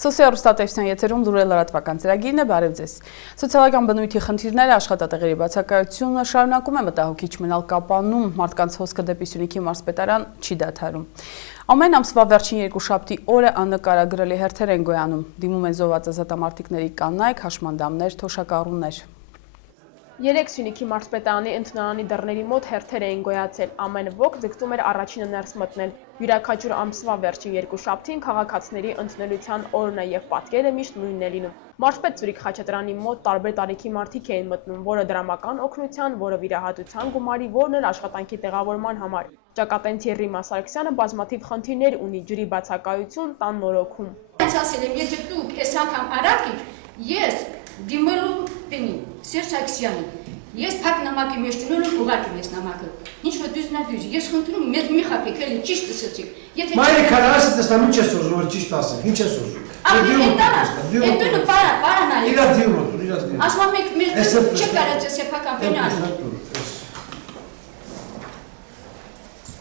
Սոցիալ-ռուստատեսության եթերում լուրել լրատվական ծրագիրն է, բարև ձեզ։ Սոցիալական բնույթի խնդիրները, աշխատատեղերի բացակայությունը շարունակում է մտահոգիչ մնալ Կապանում, մարդկանց հոսքը դեպի Սյունիքի մարզպետարան չի դադարում։ Ամեն ամսվա վերջին երկուշաբթի օրը աննկարագրելի հերթեր են գոյանում, դիմում են զոհված ազատամարտիկների կանայք, հաշմանդամներ, թոշակառուներ։ Երեք Սյունիքի մարզպետարանի ընդունարանի դռների մոտ հերթեր էին գոյացել, ամեն ոք ձգտում էր առաջինը ներս մտնել։ Յուրաքանչյուր ամսվա վերջին երկուշաբթին քաղաքացիների ընդունելության օրն է եւ պատկերը միշտ նույնն է լինում։ Մարզպետ Զուրիկ Խաչատրյանի մոտ տարբեր տարիքի մարդիկ էին մտնում, որը դրամական օգնության, որը վիրահատության գումարի, որն էլ աշխատանքի տեղավորման համար։ Ճակատեն Թիռի Մասարքսյանը բազմաթիվ խնդիրներ ունի՝ ջրի բացակայություն, տան նորոգում։ Ասել եմ, եթե դուք այս անգամ արագ ես դիմելու պենի Սերժ Սարգսյանին։ Ես փակ նամակի մեջ դնում ուղարկեմ այս նամակը։ Ինչ որ դուզնադուզ, ես խնդրում մեզ մի խափեք, էլի ճիշտ ասեցիք։ Եթե Մայրը քարասը դասամ ինչ ես ուզում, որ ճիշտ ասել, ինչ ես ուզում։ Այդտեղ պարա նայ։ Իրա դիմո, իրա դիմո։ Ասում եք մեզ չեք կարած ես սեփական պենալ։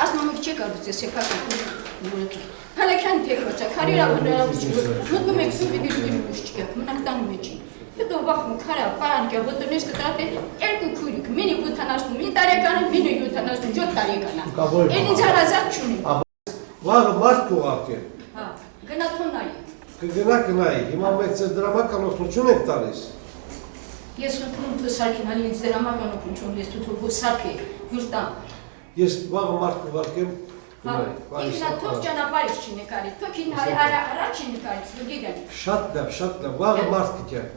Ասում եք չեք կարած ես սեփական պենալ։ Հալեքան թեքրոցա, քարիրա բնալություն։ Մտնում եք սուբի դիժուր մուշտիկ, մնաք տան մեջ։ Հետո վախում քարա պարանքա ոտնես կտրատե երկու քուրիկ մինի 70 տարեկան մինի 77 տարեկան են ինձ հարազատ չունի վաղը մարդ կուղարկե հա գնա թոնայի կգնայի հիմա մեծ դրամական օգնություն եք տալիս ես խնդրում թե սարքին ինձ դրամական օգնություն ես թույլ սարքի յուրտա ես վաղը մարդ կուղարկեմ ինձ թող ճանապարհից չի նկարի թող ին առաջ նկարից գիտեմ շատ լավ վաղը մարդ կգա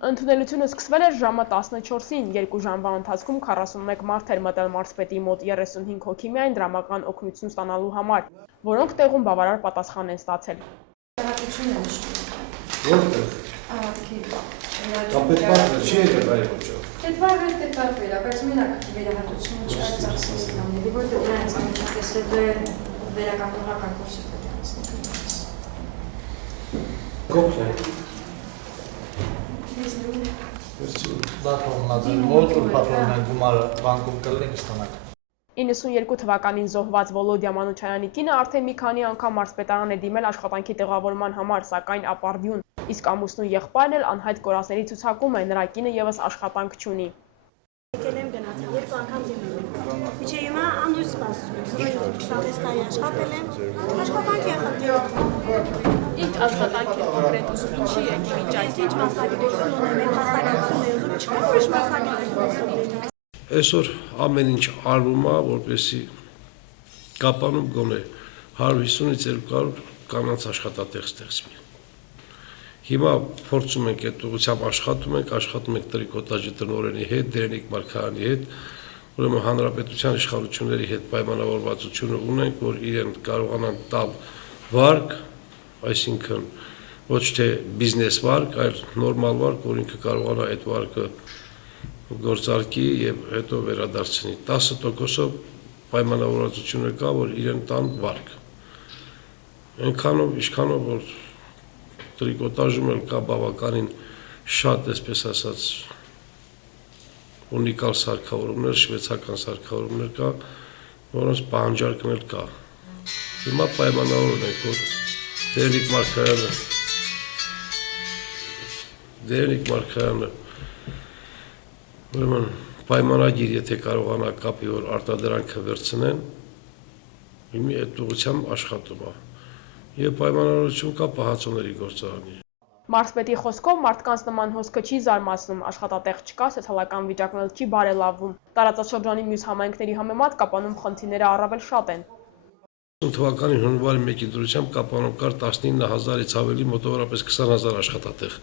Ընդունելությունը սկսվել էր ժամը 14-ին, 2 ժամվա ընթացքում 41 մարդ էր մտել մարզպետի մոտ 35 հոգի միայն դրամական օգնություն ստանալու համար, որոնք տեղում բավարար պատասխան են ստացել։ Տեղեկություն է նշում։ Որտեղ։ Կապետպատը չի եկել այ ոչով։ Պետպատ վերա, բայց մենակ վերահատությունը չի ծախսես նամների, որտեղ նրանց անմիջապես վերականգնողական կուրսը պետք է անցնել։ Կոպտը։ Պատրոնն գումարը բանկում կլինի կստանաք։ 92 թվականին զոհված Վոլոդիա Մանուչարյանի կինը արդեն մի քանի անգամ մարզպետարան է դիմել աշխատանքի տեղավորման համար, սակայն ապարդյուն, իսկ ամուսնու եղբայրն էլ անհայտ կորածների ցուցակում է, նրա կինը եւս աշխատանք չունի։ Եկել եմ գնացել, երկու անգամ դիմել եմ։ Միջի հիմա անուր սպասում եմ, 26 տարի աշխատել եմ, աշխատանքի խնդիր։ Ինչ աշխատանքի կոնկրետ ինչի է վիճակը։ Ինչ մասնագիտություն ունեմ, այդ մասնագիտությունն է ուզում, չկա ուրիշ մասնագիտություն։ Այսօր ամեն ինչ արվում է, որպեսզի Կապանում գոնե 150-ից 200 կանանց աշխատատեղ ստեղծվի։ Հիմա փորձում ենք այդ ուղղությամբ աշխատում ենք տրիկոտաժի տնօրենի հետ, Դերենիկ Մարգարյանի հետ, ուրեմն հանրապետության իշխանությունների հետ պայմանավորվածությունը ունենք, որ իրեն կարողանան տալ վարկ, այսինքն ոչ թե բիզնես վարկ, այլ նորմալ վարկ, որ ինքը կարողանա այդ վարկը գործարկի եւ հետո վերադարձնի 10%-ով պայմանավորվածությունը կա, որ իրեն տան վարկ։ Այնքանով, ինչքանով որ տրիկոտաժում էլ կա բավականին շատ, այսպես ասած, ունիկալ սարքավորումներ, շվեյցարական սարքավորումներ կա, որոնց պահանջարկն էլ կա։ Հիմա պայմանավորվում ենք, որ Դերենիկ Մարգարյանը ուրեմն պայմանագիր, եթե կարողանա կապի, որ արտադրանքը վերցնեն, հիմի այդ ուղղությամբ աշխատում է։ Եվ պայմանավորություն կա պահածոների գործարանի։ Մարզպետի խոսքով մարդկանց նման հոսքը չի զարմացնում, աշխատատեղ չկա, սոցիալական վիճակն էլ չի բարելավում։ Տարածաշրջանի մյուս համայնքների համեմատ Կապանում խնդիրները առավել շատ են։ Թվականի հունվարի 1-ի դրությամբ Կապանում կար 19,000-ից ավելի մոտավորապես 20,000 աշխատատեղ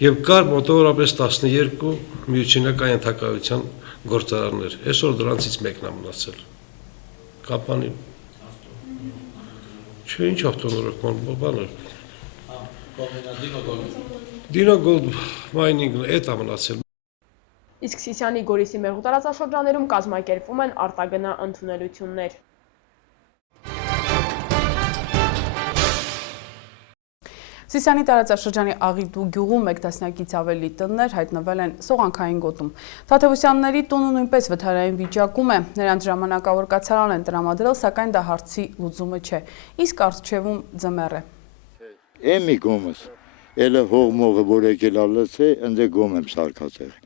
եւ կար մոտավորապես 12 միությունական ենթակայության գործարաններ։ Այսօր դրանցից մեկն է մնացել։ Կապանի Չէ, ինչ ավտոնորոգման բանը։ Դինո Գոլդ մայնինգն է դա մնացել։ Իսկ Սիսիանի Գորիսի մեղու տարածաշրջաներում կազմակերպվում են արտագնա ընդունելություններ։ Սիսիանի տարածաշրջանի Աղիդու գյուղում մեկ տասնյակից ավելի տներ հայտնվել են սողանքային գոտում։ Թադևոսյանների տունը նույնպես վթարային վիճակում է, նրանց ժամանակավոր կացարան են տրամադրել, սակայն դա հարցի լուծումը չէ, իսկ առջևում ձմեռ է։ Էմի գոմս, էլը հողմողը որ եկել ալս է, ընդ գոմ եմ սարկած եղել,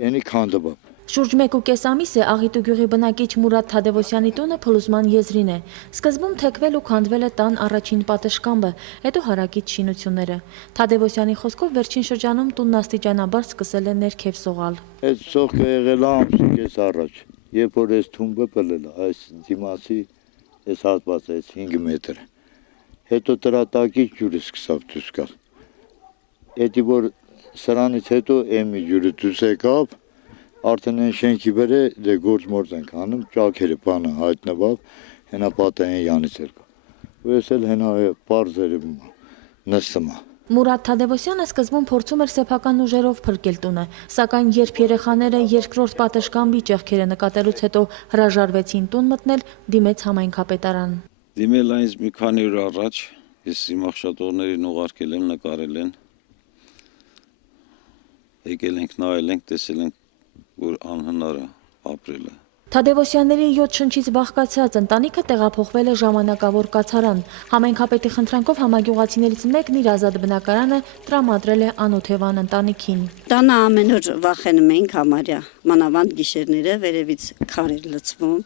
ենի քանդվապ։ Շուրջ 1.5 ամիս է Աղիտու գյուղի բնակիչ Մուրադ Թադևոսյանի տունը փլուզման եզրին է։ Սկզբում թեքվել ու քանդվել է տան առաջին պատշգամբը, հետո հարակից շինությունները։ Թադևոսյանի խոսքով վերջին շրջանում տունն աստիճանաբար սկսել է ներքև սողալ։ Այդ սողքը եղել է ամսուկես առաջ, երբ որ այս թումբը պլել է, այս դիմացի այս հատվածը, այս 5 մետր։ Հետո դրա տակից ջուրը սկսավ դուրս գալ։ Էդի որ սրանից հետո էմի ջուրը դուրս եկավ, արդեն այն շենքի վրա դե գործ ենք անում, ճաքերը բանը հայտնվավ, հենա պատային յանից էր կա։ Ու ես էլ հենա պարզերը նստում եմ։ Մուրադ Թադևոսյանը սկզբում փորձում էր սեփական ուժերով փրկել տունը, սակայն երբ երեխաները երկրորդ պատշգամբի ճեղքերը նկատելուց հետո հրաժարվեցին տուն մտնել, դիմեց համայնքապետարան։ Դիմել այնց մի քանի օր առաջ, ես իմ աղշատողներին ուղարկել եմ, նկարել են։ Եկել ենք, նայել ենք, տեսել ենք, որ անհնար է ապրելը։ Թադևոսյանների 7 շնչից բաղկացած ընտանիքը տեղափոխվել է ժամանակավոր կացարան։ Համայնքապետի խնդրանքով համագյուղացիներից մեկն իր ազատ բնակարանը տրամադրել է անօթևան ընտանիքին։ Տանը ամեն օր վախենում էինք համարյա, մանավանդ գիշերները վերևից քարեր լցվում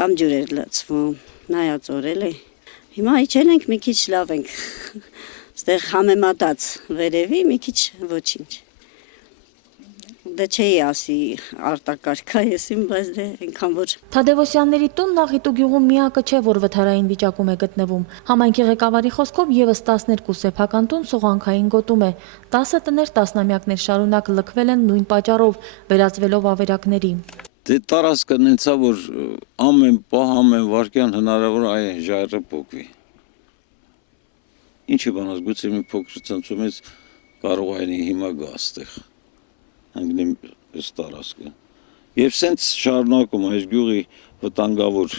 կամ ջուրեր լցվում, նայած օրել է։ Հիմա իջել ենք մի քիչ լավ ենք, այստեղ համեմատած վերևի մի քիչ ոչինչ։ Դե չէի ասի արտակարգա եսիմ, բայց դե այնքան որ։ Թադևոսյանների տունն Աղիտու գյուղում միակը չէ, որ վթարային վիճակում է գտնվում։ Համայնքի ղեկավարի խոսքով եւս 12 սեփական տուն սողանքային գոտում է։ 10 տներ տասնամյակներ շարունակ լքվել են նույն պատճառով, վերածվելով ավերակների։ Դե տարածքը նենցա, որ ամեն պահ, ամեն վայրկյան հնարավոր այն ժայռը փոկվի։ Ինչի բանաս, գուցե մի փոքր ցնցումից կարող այն հիմա գա այստեղ։ Հանգնեմ այս տարածքը։ Եվ սենց շարունակում այս գյուղի վտանգավոր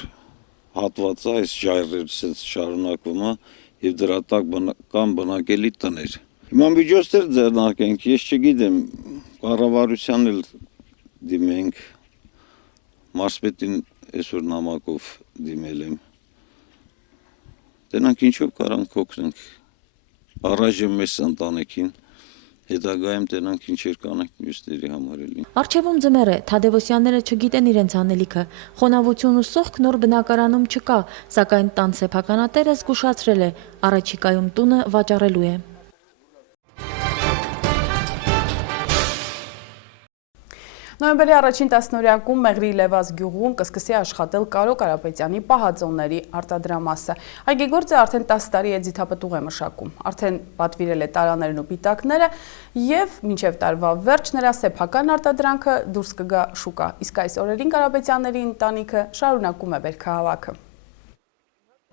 հատվածը, այս ժայռերը սենց շարունակվում է եւ դրա տակ կան բնակելի տներ։ Հիմա միջոցներ ձեռնարկենք, ես չգիտեմ, կառավարությանն էլ դիմենք, մարզպետին այսօր նամակով դիմել եմ։ Դրանք ինչով կարանք օգնենք, առայժմ մեզ ընտանիքին, հետագայում դրանք ինչեր կանենք մյուսների համար էլի։ Առջևում ձմեռ է, Թադևոսյանները չգիտեն իրենց անելիքը, խոնավություն ու սոխք նոր բնակարանում չկա, սակայն տան սեփականատերը զգուշացրել է, առաջիկայում տունը վաճառելու է։ Նոյեմբերի առաջին տասնօրյակում Մեղրի Լևազ գյուղում կսկսի աշխատել Կարո Կարապետյանի պահածոների արտադրամասը։ Այգեգործը արդեն 10 տարի է ձիթապտուղ է մշակում, արդեն պատվիրել է տարաներն ու պիտակները եւ մինչեւ տարվա վերջ նրա սեփական արտադրանքը դուրս կգա շուկա։ Իսկ այս օրերին Կարապետյանների ընտանիքը շարունակում է բերքահավաքը։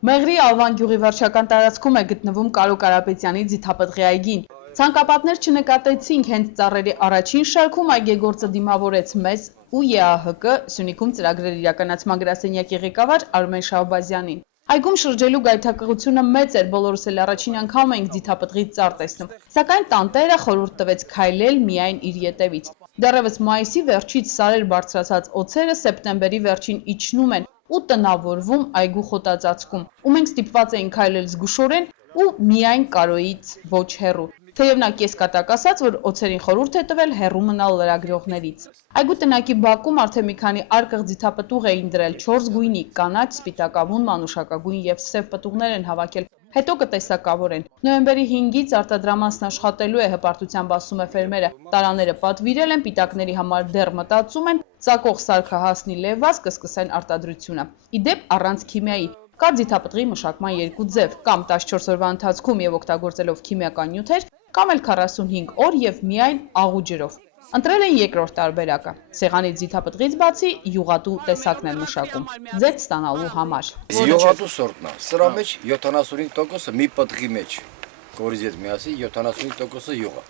Մեղրի Ալվան գյուղի վերջական տարածքում է գտնվում Կարո Կարապետյանի ձիթապտղի այգին։ Ցանկապատներ չնկատեցինք, հենց ծառերի առաջին շարքում այգեգործը դիմավորեց մեզ ու ԵԱՀԿ Սյունիքում ծրագրեր իրականացման գրասենյակի ղեկավար Արմեն Շահբազյանին։ Այգում շրջելու գայթակղությունը մեծ էր, բոլորս էլ առաջին անգամ էինք ձիթապտղի ծառ տեսնում, սակայն տանտերը խորհուրդ տվեց քայլել միայն իր ետևից։ Դեռևս մայիսի վերջից սարեր բարձրացած օձերը սեպտեմբերի վերջին իջնում են ու տնավորվում այգու խոտածածկում, ու մենք ստիպված էինք քայլել զգուշորեն ու միայն Կարոյից ոչ հեռու։ Թեև նա կեսկատակ ասաց, որ օձերին խորհուրդ է տվել հեռու մնալ լրագրողներից։ Այգու տնակի բակում արդեն մի քանի արկղ ձիթապտուղ էին դրել 4 գույնի՝ կանաչ, սպիտակավուն, մանուշակագույն եւ սև պտուղներ են հավաքել, հետո կտեսակավորեն։ Նոյեմբերի 5-ից արտադրամասն աշխատելու է, հպարտությամբ ասում է ֆերմերը։ Տարաները պատվիրել են, պիտակների համար դեռ մտածում են, ծակող սարքը հասնի Լևազ կսկսեն արտադրությունը։ Իդեպ առանց քիմիայի։ Կա ձիթապտղի մշակման երկու ձև, կամ 14 օրվա ընթացքում եւ օգտագործելով քիմիական նյութեր, կամ էլ 45 օր եւ միայն աղու ջրով։ Ընտրել են երկրորդ տարբերակը։ Սեղանի ձիթապտղից բացի յուղատու տեսակն են մշակում, ձետ ստանալու համար։ Յուղատու սորտն է, սրա մեջ 75%-ը մի պտղի մեջ, կորիզ հետ միասին 75%-ը յուղ է։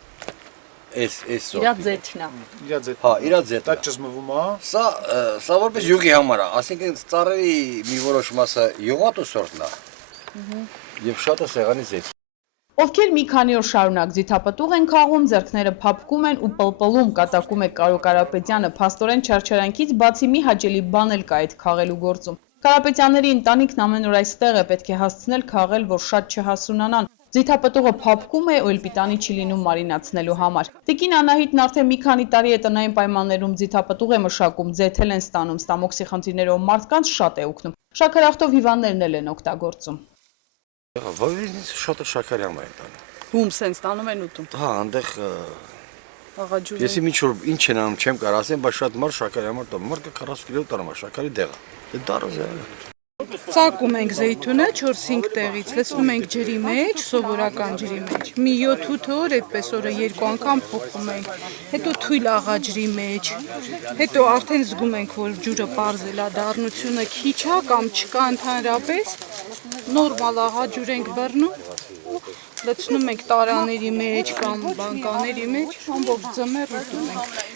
Այս սորտը։ Իրա ձետն է։ Իրա ձետ։ Հա, իրա ձետն է։ Դա ճզմվում է։ Սա որպես յուղի համար է, ասենքն ծառերի մի որոշ մասը յուղատու սորտն է։ Եվ շատը սեղանի ձետ։ Ովքեր մի քանի օր շարունակ ձիթապտուղ են քաղում, ձեռքները փափկում են ու պլպլում, կատակում է Կարո Կարապետյանը, փաստորեն չարչարանքից բացի մի հաճելի բան էլ կա այդ քաղելու գործում։ Կարապետյանների ընտանիքն ամեն օր այստեղ է, պետք է հասցնել քաղել, որ շատ չհասունանան, Ձիթապտուղը փափկում է ու էլպիտանի չի լինում մարինացնելու համար։ Տիկին Անահիտն արդեն մի քանի տարի է տնային պայմաններում ձիթապտուղ է մշակում, ձեթել են ստանում, ստամոքսի խնդիրներով մարդկանց շատ է օգնում։ Շաքարախտով հիվանդներն էլ են օգտագործում։ Շատ շաքարյամ է տանում։ Ում սենց ստանում են ուտում։ Հա, այնտեղ Աղաջուրը։ Ես ինչ են անում, չեմ կարող ասեմ, բայց շատ մարդ շաքարյամ տանում։ Մարդը 40 կիլո տանում է շաքարի դեղը։ Դա դարոզ է։ Ծակում ենք զեյթունը 4-5 տեղից, լցնում ենք ջրի մեջ, սովորական ջրի մեջ։ Մի 7-8 օր այդպես օրը 2 անգամ փոխում ենք։ Հետո թույլ աղաջրի մեջ։ Հետո արդեն զգում ենք, որ ջուրը պարզել է, դառնությունը քիչ է կամ չկա ընդհանրապես։ Նորմալ աղաջուր ենք բռնում, լցնում ենք տարաների մեջ կամ բանկաների մեջ, ամբողջ ձմեռ ուտում ենք։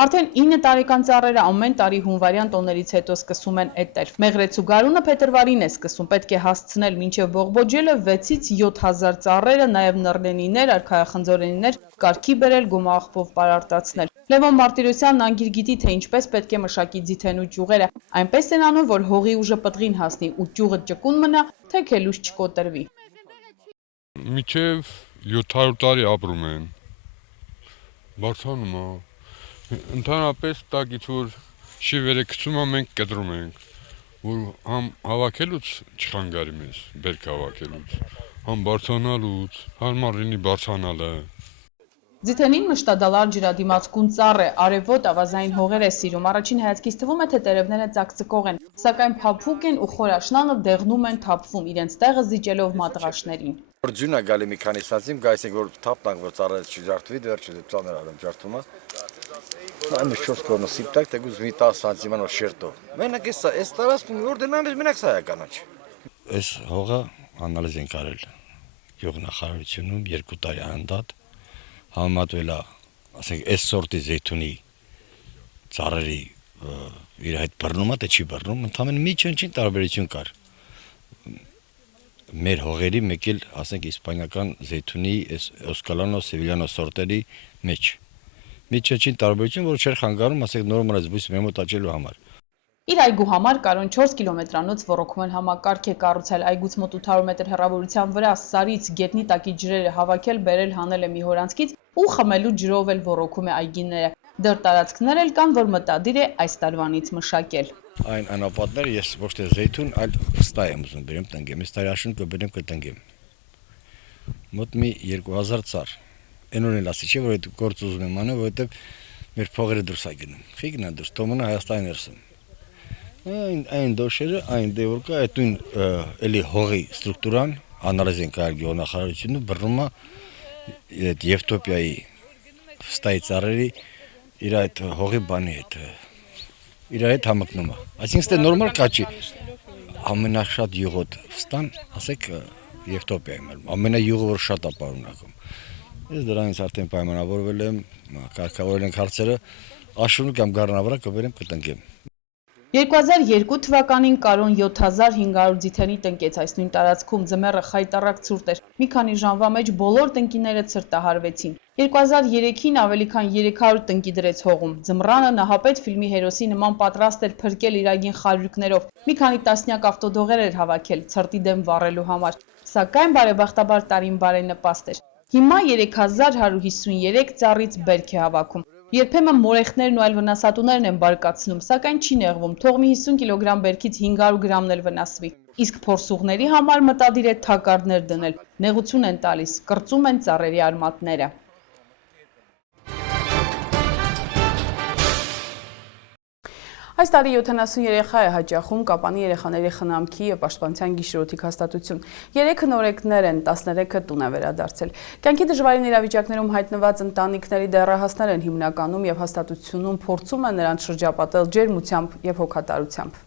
Արդեն 9 տարեկան ծառերը ամեն տարի հունվարյան տոներից հետո սկսում են էտել։ Մեղրեցու գարունը փետրվարին է սկսում, պետք է հասցնել մինչև բողբոջելը 6-ից 7000 ծառերը, նաև նռնենիներ, արքայախնձորենիներ, կարգի բերել, գումաղբով պարարտացնել։ Լևոն Մարտիրոսյանն անգիր գիտի, թե ինչպես պետք է մշակի ձիթենու ճյուղերը, այնպես են անում, որ հողի ուժը պտղին հասնի ու ճյուղը ճկուն մնա, թե քելուց չկոտրվի։ Մինչև 700 տարի ապրում են։ Բարձանում է։ Ընդհանրապես տակից որ շիվերը գցում է, մենք կտրում ենք, որ համ հավաքելուց չխանգարի մեզ, բերք հավաքելուց, համ բարձանալուց, հարմար լինի բարձանալը։ Ձիթենին մշտադալար ջրադիմացկուն ծառ է, արևոտ ավազային հողեր է սիրում, առաջին հայացքից թվում է, թե տերևները ծակծկող են, սակայն փափուկ են ու խորաշնանը դեղնում են թափվում, իրենց տեղը զիջելով մատղաշներին։ Որ ձյուն է գալի մի քանի սանտիմ, գայսենք որ թափտանք, որ ծառերը չջարդվի, վերջը ծանր արում ջարդումը։ Այն 4 կողմը սիպտակ, թեկուզ մի 10 սանտիման որ շերտով։ Մենակ այս տարածքում որ դեռ մենակ սա է կանաչ։ Այս հողը անալիզ են կարել գյուղնախարարությունում 2 տարի անդադ համատվել է, ասենք, այս սորտի զեյթունի ծառերի իր այդ բռնումը թե չի բռնում, ընդհանրապես մի չնչին տարբերություն կար։ Մեր հողերի մեկ էլ, ասենք, իսպանական զեյթունի, Օսկալանո, Սևիլյանո սորտերի մեջ։ Մի չնչին տարբերություն, որ չէր խանգարում, ասենք, նորմալ բույս մեր մոտ աճելու համար։ Իր այգու համար Կարոն 4 կիլոմետրանոց ոռոգման համակարգ է կառուցել, այգուց մոտ 800 մետր հեռավորության վրա սարից գետնի տակի ջրերը հավաքել, բերել, հանել է մի հորանցքից ու խմելու ջրով էլ ոռոգում է այգիները։ Դեռ տարածքներ էլ կան, որ մտադիր է այս տարվանից մշակել։ Այն անապատները ես ոչ թե զեյթուն, այլ վստահ եմ ուզում բերեմ տնկեմ, այս տարի աշուն կբերեմ կտնկեմ։ Մոտ մի 2000 ծառ։ Այնօրն էլ ասի չէ, որ այդ գործ ուզում եմ անել, որովհետև մեր փողերը դուրս է գնում։ Ֆիգնա դուրս, տոմոնը Հայաստանի ներսում։ Այն դոշերը, այն դեոր կա, այդ նույն էլի հողի ստրուկտուրան, անալիզ են կարել գյուղնախարարությունը, բռնում է այդ Եվտոպիայի վստահի ծառերի իր այդ հողի բանի հետ, իր այդ համակնում է։ Այսինքն դա նորմալ կաճի ամենաշատ յուղոտ վստան, ասեք Եվտոպիայում, ամենայուղը որ շատ է պարունակում։ Ես դրանից արդեն պայմանավորվել եմ, կարգավորել ենք հարցերը, աշուն կամ գառնավրա կբերեմ կտնկեմ։ 2002 թվականին Կարոն 7500 ձիթենի տնկեց այս նույն տարածքում, ձմեռը խայտառակ ցուրտ էր, մի քանի ժամվա մեջ բոլոր տնկիները ցրտահարվեցին։ 2003-ին ավելի քան 300 տնկի դրեց հողում, ձմռանը նահապետ ֆիլմի հերոսի նման պատրաստ էր փրկել իր այգին խարույկներով, մի քանի տասնյակ ավտոդողեր էր հավաքել ցրտի դեմ վառելու համար, սակայն բարեբախտաբար տարին բարենպաստ էր։ Հիմա 3153 ծառից բերք է հավաքում։ Երբեմն մորեխներն ու այլ վնասատուներն են բարկացնում, սակայն չի նեղվում, թող մի 50 կիլոգրամ բերքից 500 գրամն էլ վնասվի։ Իսկ փորսուղների համար մտադիր է թակարդներ դնել, նեղություն են տալիս, կրծում են ծառերի արմատները։ Այս տարի 70 երեխա է հաճախում Կապանի երեխաների խնամքի և պաշտպանության գիշերօթիկ հաստատություն։ 3 նորեկներ են, 13-ը տուն է վերադարձել։ Կյանքի դժվարին իրավիճակներում հայտնված ընտանիքների դեռահասներ են հիմնականում և հաստատությունում փորձում են նրանց շրջապատել ջերմությամբ և հոգատարությամբ։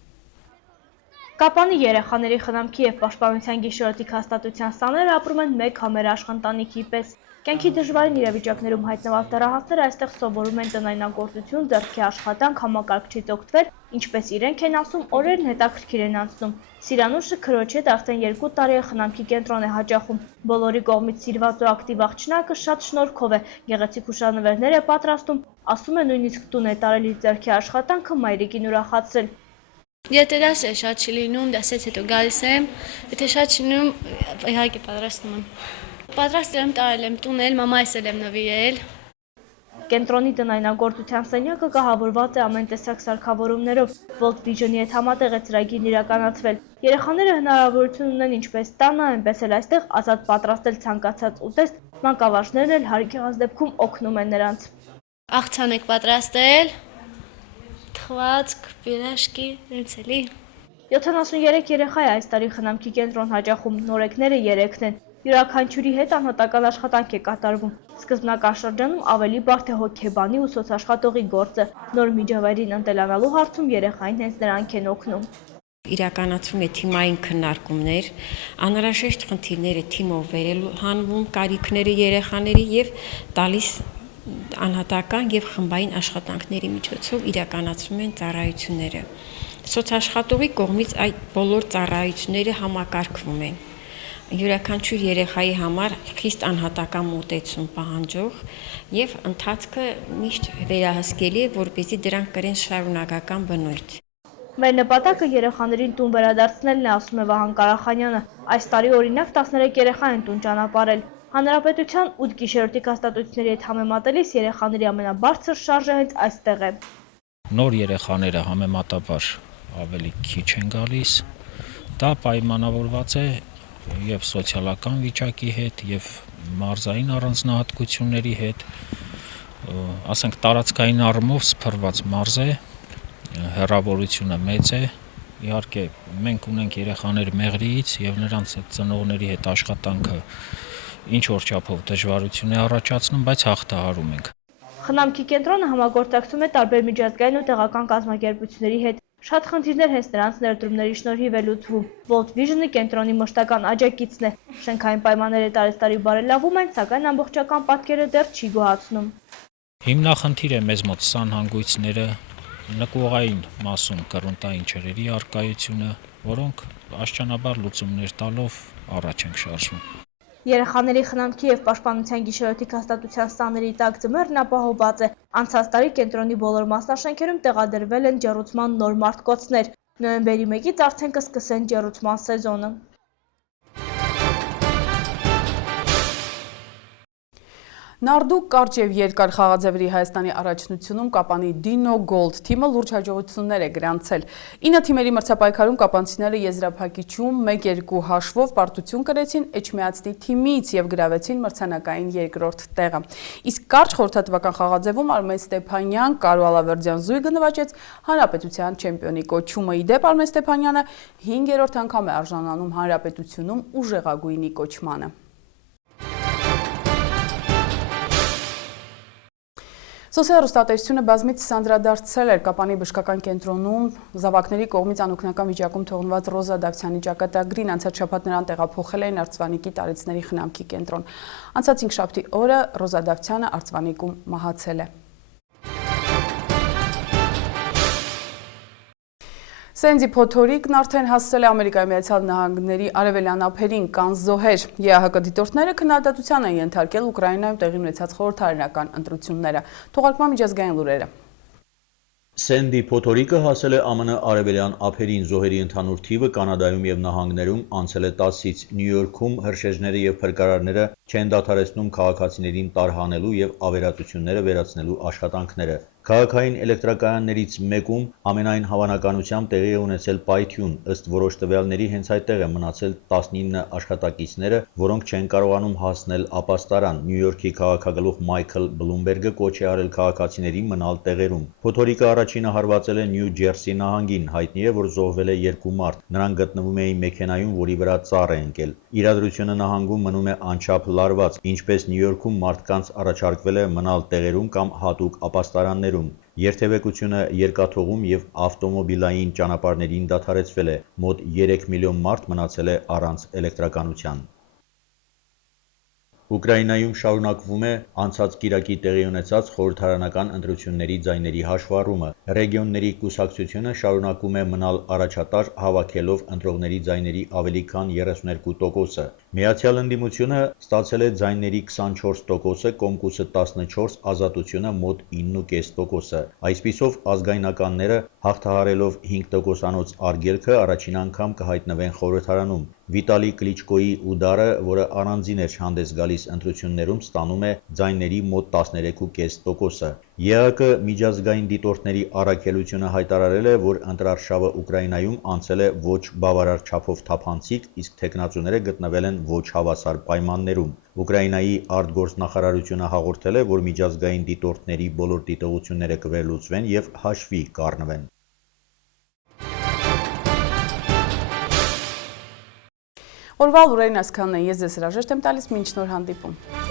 Կապանի երեխաների խնամքի և պաշտպանության գիշերօթիկ հաստատության սաները ապրում են մեկ համերաշխ ընտանիքի պես։ Կյանքի դժվարին իրավիճակներում հայտնված դեռահասները այստեղ սովորում են տնօրինագործություն, ձեռքի աշխատանք, համակարգչից օգտվել, ինչպես իրենք են ասում, օրերն հետաքրքիր են անցնում։ Սիրանուշը քրոջ հետ արդեն 2 տարի է խնամքի կենտրոն է հաճախում։ Բոլորի կողմից սիրված ու ակտիվ աղջնակը շատ շնորհքով է, գեղեցիկ հուշանվերներ է պատրաստում, ասում է նույնիսկ տուն է տարել իր ձեռքի աշխատանքը մայրիկին ուրախացրել։ Եթե դասը շատ չի լինում, դասից հետո գալիս եմ, եթե շատ չի լինում, իհարկե պատրաստում եմ։ Պատրաստ եմ տարել եմ տունել, մամայիս եմ նվիրել։ Կենտրոնի տնայնագործության սենյակը կահավորված է ամեն տեսակ սարքավորումներով, World Vision-ի հետ համատեղ է ծրագիրն իրականացվել։ Երեխաները հնարավորություն ունեն ինչպես տանը, այնպես էլ այստեղ ազատ պատրաստել ցանկացած ուտեստ, մանկավարժներն էլ հարկ եղած դեպքում օգնում են նրանց։ Աղցան եք պատրաստել, թխվածք, պիրաշկի, դենց էլի։ 73 երեխա է այս տարի խնամքի կենտրոն հաճախում, նորեկները 3-ն են։ Յուրաքանչյուրի հետ անհատական աշխատանք է կատարվում։ Սկզբնական շրջանում ավելի բարդ է հոգեբանի ու սոցաշխատողի գործը։ Նոր միջավայրին ընտելանալու հարցում երեխային հենց նրանք են օգնում։ Իրականացվում է թիմային քննարկումներ, անհրաժեշտ խնդիրները թիմով վերելու հանվում, կարիքները երեխաների եւ տալիս անհատական եւ խմբային աշխատանքների միջոցով իրականացվում են ծառայությունները։ Սոցաշխատողի կողմից այդ բոլոր ծառայությունները համակարգվում են։ Յուրաքանչյուր երեխայի համար խիստ անհատական մոտեցում պահանջող եւ ընթացքը միշտ վերահսկելի է, որպեսզի դրանք կրեն շարունակական բնույթ։ Մեր նպատակը երեխաներին տուն վերադարձնելն է, ասում է Վահան Կարախանյանը։ Այս տարի օրինակ 13 երեխա են տուն ճանապարհել։ Հանրապետության 8 գիշերօրտի հաստատությունների հետ համեմատելիս երեխաների ամենաբարձր շարժը հենց այստեղ է։ Նոր երեխաները համեմատաբար ավելի քիչ են գալիս։ Դա պայմանավորված է եւ սոցիալական վիճակի հետ եւ մարզային առանձնահատկությունների հետ, ասենք տարածքային առումով սփռված մարզ է, հեռավորությունը մեծ է, իհարկե մենք ունենք երեխաներ Մեղրիից եւ նրանց ծնողների հետ աշխատանքը ինչ որ չափով դժվարություն է առաջացնում, բայց հաղթահարում ենք։ Խնամքի կենտրոնը համագործակցում է տարբեր միջազգային ու տեղական կազմակերպությունների հետ։ Շատ խնդիրներ հենց նրանց ներդրումների շնորհիվ է լուծվում։ World Vision-ը կենտրոնի մշտական աջակիցն է։ Շենքային պայմանները տարեստարի բարելավում են, սակայն ամբողջական պատկերը դեռ չի գոհացնում։ Հիմնախնդիր է մեզ մոտ սանհանգույցները, նկուղային մասում կռունտային ջրերի առկայությունը, որոնք աստիճանաբար լուծումներ տալով առաջ են շարժվում։ Երեխաների խնամքի եւ պաշտպանության գիշերօրտի հաստատության սաների տակ ձմեռն ապահովված է։ Անցած տարի կենտրոնի բոլոր մասնաշենքերում տեղադրվել են ջեռուցման նոր մարտկոցներ։ Նոյեմբերի 1-ից արդեն կսկսեն ջեռուցման սեզոնը։ Նարդու կարճ եւ երկար խաղաձևերի Հայաստանի առաջնությունում Կապանի Dino Gold թիմը լուրջ հաջողություններ է գրանցել։ 9 թիմերի մրցապայքարում կապանցիները եզրափակիչում 1-2 հաշվով պարտություն կրեցին Էջմիածնի թիմից եւ գրավեցին մրցանակային երկրորդ տեղը։ Իսկ կարճ խորհրդատվական խաղաձևում Արմեն Ստեփանյան Կարո Ալավերդյան զույգը նվաճեց հանրապետության չեմպիոնի կոչումը։ Ի դեպ Արմեն Ստեփանյանը 5-րդ անգամ է արժանանում հանրապետությունում ուժեղագույնի կոչմանը։ Սոցիալ-հեռուստատեսությունը բազմից անդրադարձել էր Կապանի բժշկական կենտրոնում զավակների կողմից անօգնական վիճակում թողնված Ռոզա Դավթյանի ճակատագրին անցած շաբաթ նրան տեղափոխել էին Արծվանիկի տարեցների խնամքի կենտրոն։ Անցած 5 շաբթի օրը Ռոզա Դավթյանը Արծվանիկում մահացել է։ Սենդի Փոթորիկն արդեն հասել է Ամերիկայի Միացյալ Նահանգների արևելյան ափերին կան զոհեր։ ԵԱՀԿ դիտորդները քննադատության են ենթարկել Ուկրաինայում տեղի ունեցած խորհրդարանական ընտրությունները։ Թողարկման միջազգային լուրերը։ Սենդի Փոթորիկը հասել է ԱՄՆ արևելյան ափերին, զոհերի ընդհանուր թիվը Կանադայում եւ նահանգներում անցել է 10-ից։ Նյու Յորքում հրշեջները եւ փրկարարները չեն դադարեցնում քաղաքացիներին տարհանելու եւ ավերածությունները վերացնելու աշխատանքները։ Քաղաքային էլեկտրակայաններից մեկում ամենայն հավանականությամբ տեղի է ունեցել պայթյուն, ըստ որոշ տվյալների հենց այդտեղ են մնացել 19 աշխատակիցները, որոնք չեն կարողանում հասնել ապաստարան։ Նյու Յորքի քաղաքագլուխ Մայքլ Բլումբերգը կոչ է արել քաղաքացիներին մնալ տեղերում։ Փոթորիկը առաջինը հարվածել է Նյու Ջերսի նահանգին, հայտնի է, որ զոհվել է 2 մարդ։ Նրանք գտնվում էին մեքենայում, որի վրա ծառ է ընկել։ Իրադրությունը նահանգում մնում է անչափ լարված, ինչպես Նյու Յորքում մարդկանց առաջարկվել է մնալ տեղերում կամ հատուկ ապաստարաններում։ Երթևեկությունը երկաթողում եւ ավտոմոբիլային ճանապարհներին դադարեցվել է, մոտ 3 միլիոն մարդ մնացել է առանց էլեկտրականության։ Ուկրաինայում շարունակվում է անցած կիրակի տեղի ունեցած խորհրդարանական ընտրությունների ձայների հաշվառումը։ Ռեգիոնների կուսակցությունը շարունակում է մնալ առաջատար, հավաքելով ընտրողների ձայների ավելի քան 32%-ը։ Միացյալ ընդդիմությունը ստացել է ձայների 24%-ը, Կոմկուսը 14%, Ազատությունը մոտ 9.5%-ը։ Այսպիսով ազգայնականները հաղթահարելով 5%-անոց արգելքը առաջին անգամ կհայտնվեն խորհրդարանում։ Վիտալի Կլիչկոյի ուդարը, որը առանձին էր հանդես գալիս ընտրություններում, ստանում է ձայների մոտ 13.5%-ը։ ԵԱԿ միջազգային դիտորդների առաքելությունը հայտարարել է, որ ընտրարշավը Ուկրաինայում անցել է ոչ բավարար չափով թափանցիկ, իսկ թեկնածուները գտնվել են ոչ հավասար պայմաններում։ Ուկրաինայի արտգործնախարարությունը հաղորդել է, որ միջազգային դիտորդների բոլոր դիտողությունները կվերլուծվեն եւ հաշվի կառնվեն։ Օրվա լուրերին այսքանն է, ես ձեզ հրաժեշտ եմ տալիս, մինչ նոր հանդիպում։